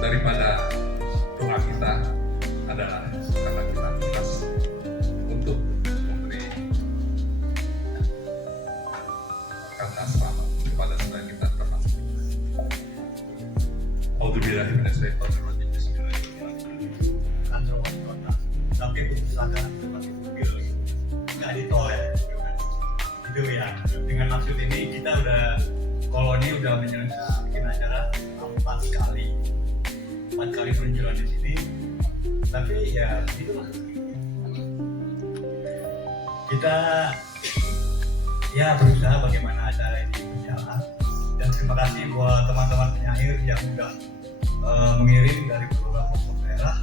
daripada doa kita adalah karena kita ikhlas untuk memberi kata selamat kepada saudara kita termasuk. Alhamdulillahirrahmanirrahim. Kantor wali kota, tapi keputusan seperti mobil nggak ditolak, itu ya. Dengan maksud ini kita udah koloni udah bikin acara 4 kali peluncuran di sini, tapi ya begitulah. Kita ya berusaha bagaimana acara ini berjalan, dan terima kasih buat teman-teman penyair yang udah mengirim dari beberapa daerah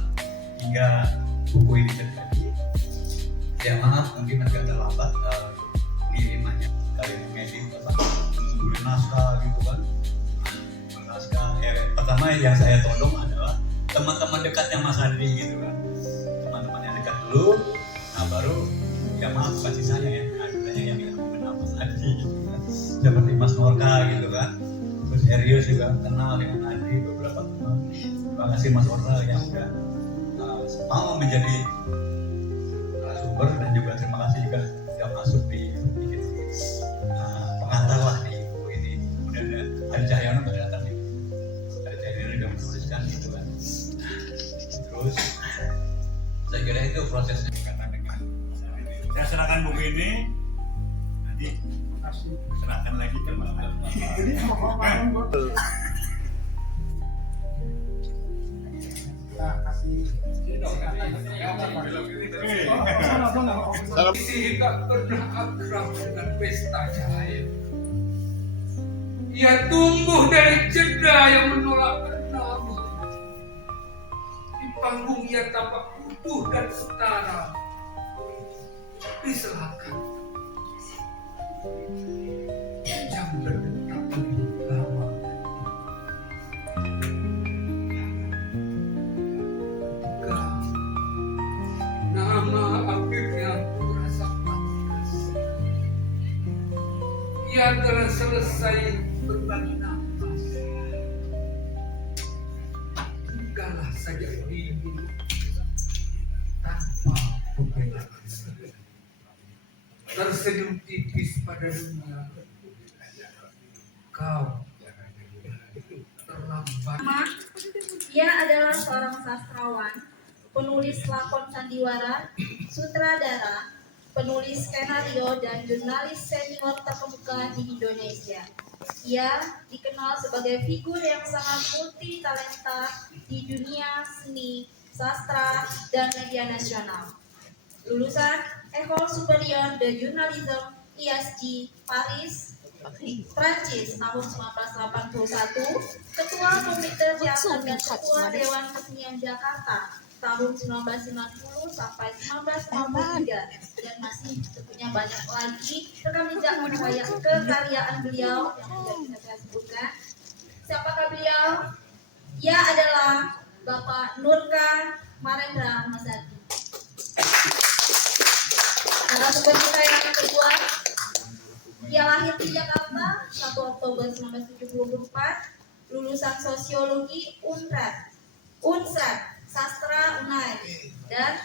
hingga buku ini terjadi. Ya maaf mungkin agak terlambat pengirimannya dari mengedit mengumpulkan naskah gitu kan. Naskah pertama yang saya todong adalah teman-teman dekatnya Mas Adri gitu kan. Teman-teman yang dekat dulu, nah baru ya maaf kasih saya ya, adanya yang mengenal Mas Adri gitu kan. Seperti Mas Norka gitu kan. Terus Erius juga kenal dengan Adri, beberapa teman. Terima kasih Mas Orla yang udah mau menjadi sumber, dan juga terima kasih juga sudah masuk di pengantar lah di buku ini. Kemudian ada Cahyono datang nih, ada Cahyono juga menuliskan gitu kan. Terus saya kira itu prosesnya dengan saya serahkan buku ini, nanti serahkan lagi ke Mbak. Tidak pernah akrab dengan pesta cahaya. Ia tumbuh dari jeda yang menolak bernama. Di panggung ia tampak utuh dan setara. Di selatan jam berdetak lebih lama. Nama akhirnya terasa pantas. Ia telah selesai berbagi nafas. Tinggallah saja diri tanpa pembelaan. Tersenyum tipis pada dunia. Kau terlambat. Ia adalah seorang sastrawan, penulis lakon sandiwara, sutradara, penulis skenario, dan jurnalis senior terkemuka di Indonesia. Ia dikenal sebagai figur yang sangat multi talenta di dunia seni, sastra, dan media nasional. Lulusan École Supérieure de Journalisme ISG Paris, Prancis tahun 1981, Ketua Komite Teater dan Ketua Dewan Kesenian Jakarta tahun 1990 sampai 1993, dan masih tentunya banyak lagi rekam jejak kekaryaan beliau yang sudah bisa saya sebutkan. Siapakah beliau? Ia adalah Bapak Nurka Marendra Masadi. Narasumber kita yang kedua, ia lahir di Jakarta 1 Oktober 1974, lulusan Sosiologi Unsrat, Sastra Unai, dan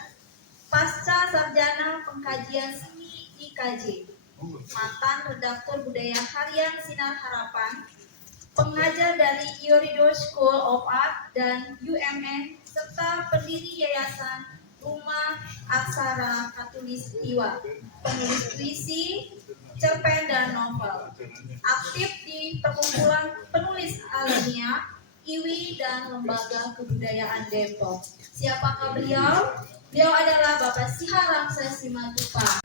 pasca sarjana pengkajian seni IKJ, mantan redaktur budaya harian Sinar Harapan, pengajar dari Yoridor School of Art dan UMN, serta pendiri Yayasan Rumah Aksara Katulistiwa, penulis puisi, cerpen, dan novel. Aktif di perkumpulan penulis Alenia, IWI, dan Lembaga Kebudayaan Depok. Siapakah beliau? Beliau adalah Bapak Siha Ramses Simatupang.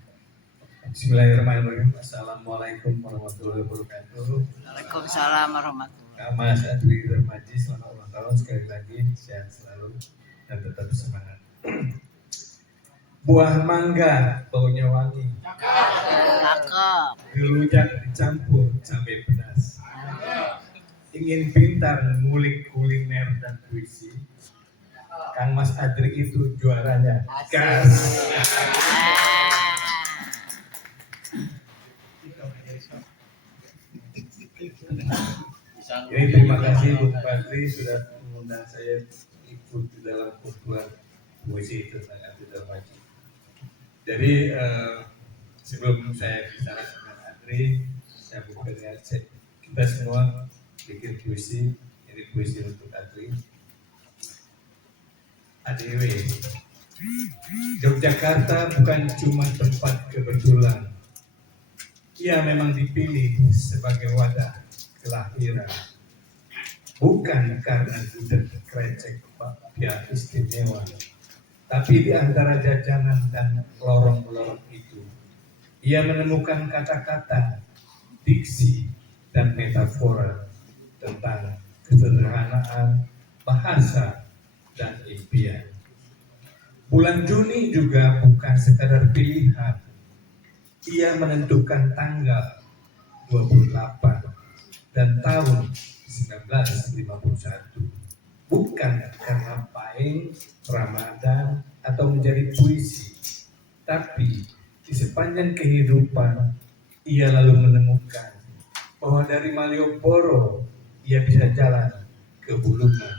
Bismillahirrahmanirrahim. Assalamualaikum warahmatullahi wabarakatuh. Waalaikumsalam warahmatullahi wabarakatuh. Mas Adri Darmaji, selamat ulang tahun sekali lagi, sehat selalu dan tetap semangat. Buah mangga baunya wangi, Cakep. gelujak dicampur cabai pedas. Ingin pintar ngulik kuliner dan puisi, Kang Mas Adri itu juaranya. Gas. Jadi terima kasih Bu Patri sudah mengundang saya ikut di dalam kumpulan puisi tentang Adri Darmaji. Jadi sebelum saya bicara dengan Adri, saya buka dengan kita semua bikin puisi. Ini puisi untuk Adri. ADW. Yogyakarta bukan cuma tempat kebetulan. Ia memang dipilih sebagai wadah kelahiran. Bukan karena gudeg krecek pihak istimewa, tapi di antara jajanan dan lorong-lorong itu, ia menemukan kata-kata, diksi, dan metafora tentang kesederhanaan, bahasa, dan impian. Bulan Juni juga bukan sekadar pilihan. Ia menentukan tanggal 28 dan tahun 1951. Bukan karena Pahing, Ramadan, atau menjadi puisi. Tapi di sepanjang kehidupan, ia lalu menemukan bahwa dari Malioboro, ia bisa jalan ke Bulungan.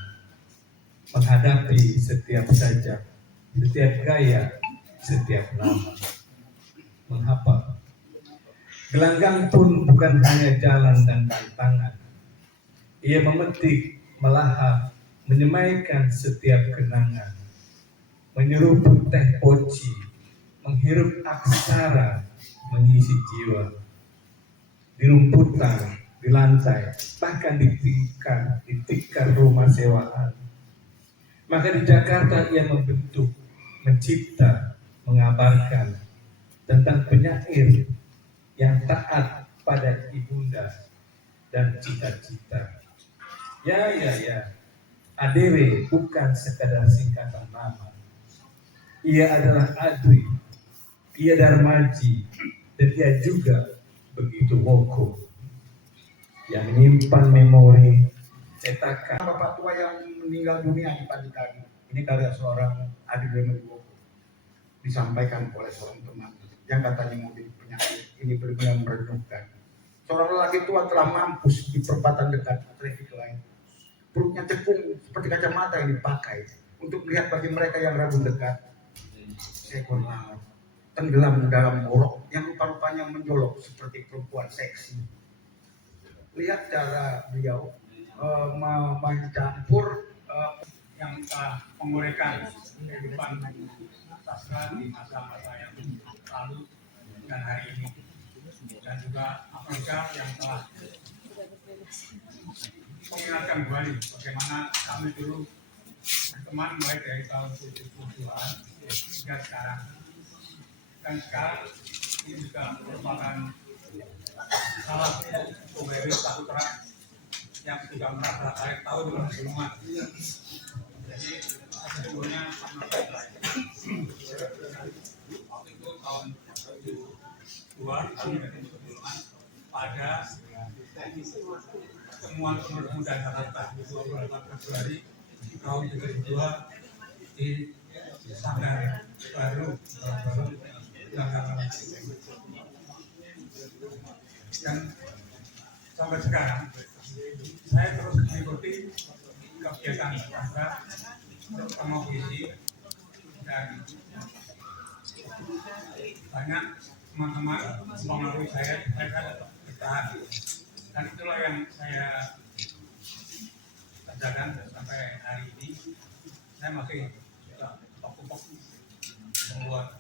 Menghadapi setiap sajak, setiap gaya, setiap nama. Menghafal. Gelanggang pun bukan hanya jalan dan tantangan. Ia memetik, melahap, menyemaikan setiap kenangan. Menyeruput teh poci, menghirup aksara, mengisi jiwa. Di rumputan, di lantai, bahkan di tikar rumah sewaan. Maka di Jakarta ia membentuk, mencipta, mengabarkan tentang penyair yang taat pada ibunda dan cita-cita. Ya, ADW bukan sekadar singkatan nama. Ia adalah Adri, ia Darmaji, dan ia juga begitu woko yang menyimpan memori cetakan. Bapak tua yang meninggal dunia di pagi tadi, ini karya seorang Adri Darmaji, disampaikan oleh seorang teman yang katanya mau jadi penyakit. Ini benar-benar merenungkan. Seorang lelaki tua telah mampus di perempatan dekat traffic light. Perutnya cekung seperti kacamata yang dipakai untuk melihat bagi mereka yang ragu dekat. Seekor laut tenggelam dalam borok yang rupa-rupanya menjolok seperti perempuan seksi. Lihat cara beliau mencampur yang telah menguraikan kehidupan sastra di masa-masa yang lalu dan hari ini, dan juga Afrika yang telah mengingatkan kembali bagaimana kami dulu teman mulai dari tahun 70-an hingga sekarang. Dan sekarang ini juga merupakan salah satu pemberi Saputra yang juga merasa tarik tahu dengan sebelumnya. Jadi sebelumnya waktu itu tahun 2002 pada pertemuan pemuda Jakarta 28 Februari tahun 2002 di Sanggar Baru Jakarta. Dan sampai sekarang saya terus mengikuti kegiatan sastra terutama puisi, dan banyak teman-teman pengaruh saya mereka bertahan, dan itulah yang saya kerjakan sampai hari ini. Saya masih pokok membuat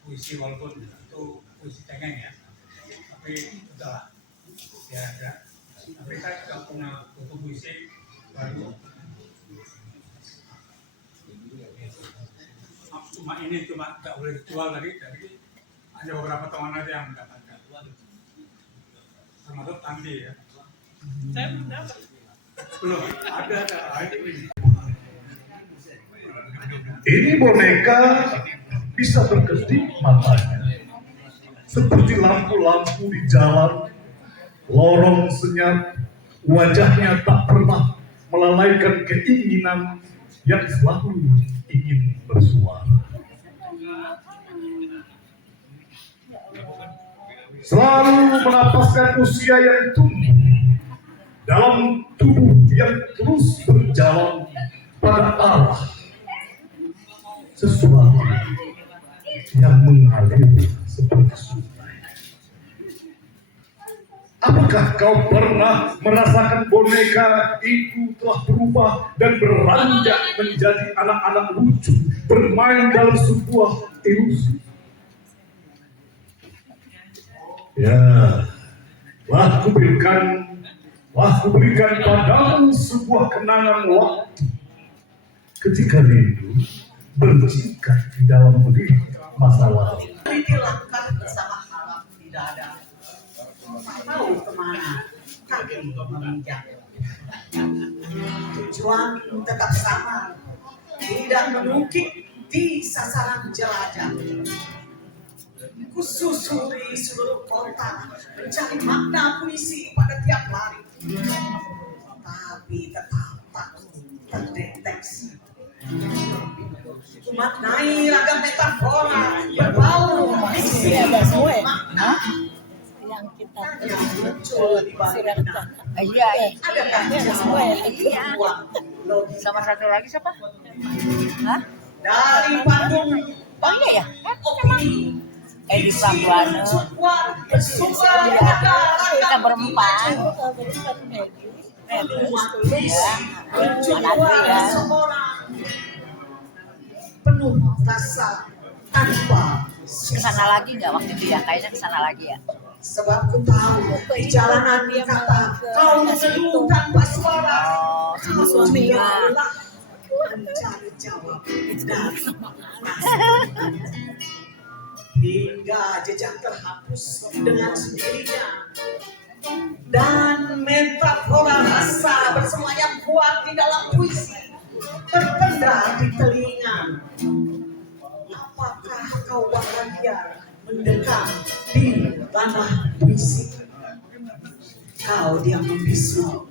puisi, walaupun itu puisi cengeng ya, tapi sudah ya ada. Tapi saya juga punya buku puisi baru. Cuma ini cuma tidak boleh dijual tadi, jadi hanya beberapa teman aja yang mendapatkan. Termasuk Tandi ya. Saya belum dapat. Belum ada ini. Ini boneka bisa berkedip matanya, seperti lampu-lampu di jalan, lorong senyap, wajahnya tak pernah melalaikan keinginan yang selalu ingin bersuara. Selalu menapaskan usia yang tumbuh dalam tubuh yang terus berjalan pada arah sesuatu yang mengalir seperti sungai. Apakah kau pernah merasakan boneka itu telah berubah dan beranjak menjadi anak-anak lucu bermain dalam sebuah ilusi? Ya, telah kuberikan padamu sebuah kenangan waktu ketika rindu berjingkat di dalam diri masa lalu. Dilangkah bersama harap tidak ada tahu kemana kaki meminjam. Tujuan tetap sama, tidak menukik di sasaran jelajah. Kususuri seluruh kota mencari makna puisi pada tiap hari, tapi tetap takut terdeteksi. Kumaknai ragam metafora berbau fiksi makna yang kita yang muncul di balik benang. iya Adakah uang logika sama satu lagi siapa? Hah? dari panggung Oh iya ya? opini Edi Pambuano. Kita berempat. penuh rasa tanpa Kesana lagi nggak waktu itu ya? Kayaknya kesana lagi ya. sebab ku tahu di jalanan kata kau mengeluh tanpa suara. Kau tinggallah mencari jawab dari rasa. Hingga jejak terhapus dengan sendirinya dan metafora rasa bersemayam kuat di dalam puisi terpendam di telinga. Apakah kau bahagia mendekam di tanah puisi? Kau diam membisu.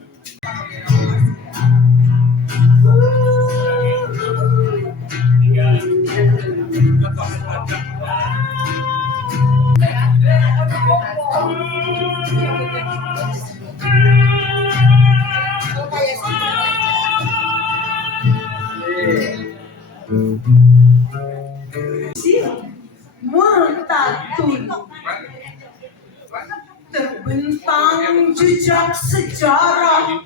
Mentatun terbentang jejak sejarah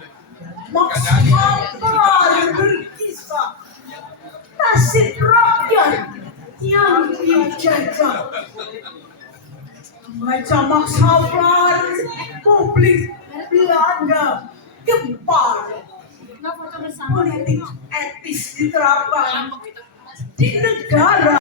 maksimal berkisah nasib rakyat yang dijajah. Baca maksafar publik Belanda gempar, politik etis diterapkan di negara